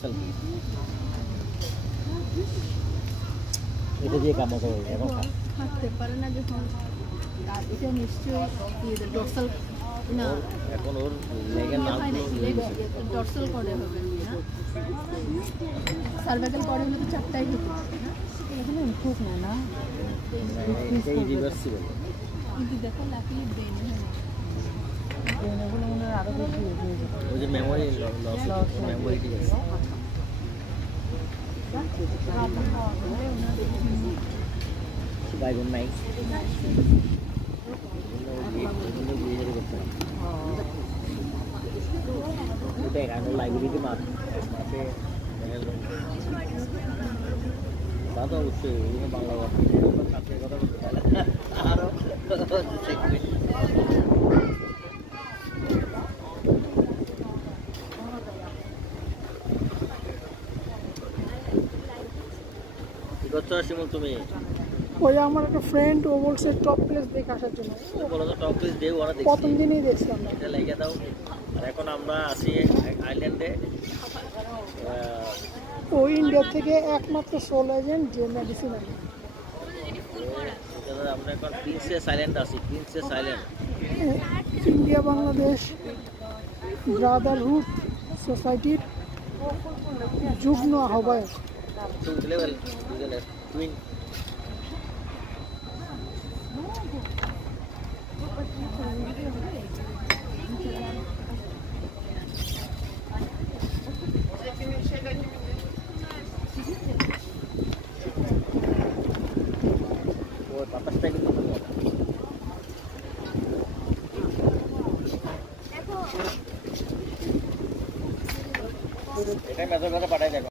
চল এটা দিয়ে কাম হবে এখন হাঁটতে পারে না যখন এটা নিশ্চয়ই ডর্সাল না এখন ওর লেগের নাম ডর্সাল করে হবে না সার্ভাইকাল করে হলে তো চারটাই হতো এগুলো ইমপ্রুভ না না এই রিভার্সিবল কিন্তু দেখো লাকি ব্রেন ব্রেনগুলো মনে হয় আরো বেশি হয়ে যাবে ওই যে মেমোরি লস মেমোরি ঠিক আছে বাইগুন নাই দেখ আমি লাইব্রেরিতে মাঠে তা তো অবশ্যই বাংলা কথা বলতে পারে আরো কি করছো শিমুল তুমি? ওই আমার একটা ফ্রেন্ড ও বলছে টপ প্লেস দেখে আসার জন্য বলো তো টপ প্লেস দেও ওরা দেখছি প্রথম দিনই দেখছি আমরা এটা লেগে দাও আর এখন আমরা আছি আইল্যান্ডে ওই ইন্ডিয়া থেকে একমাত্র সোল এজেন্ট যে মেডিসিন আনে আমরা এখন প্রিন্সেস আইল্যান্ড আছি princess island India Bangladesh Brotherhood সোসাইটির যুগ্ম আহ্বায়ক লেভেল টুইন বাতাসটা কিন্তু এটাই মেজর করে পাঠাই দেবে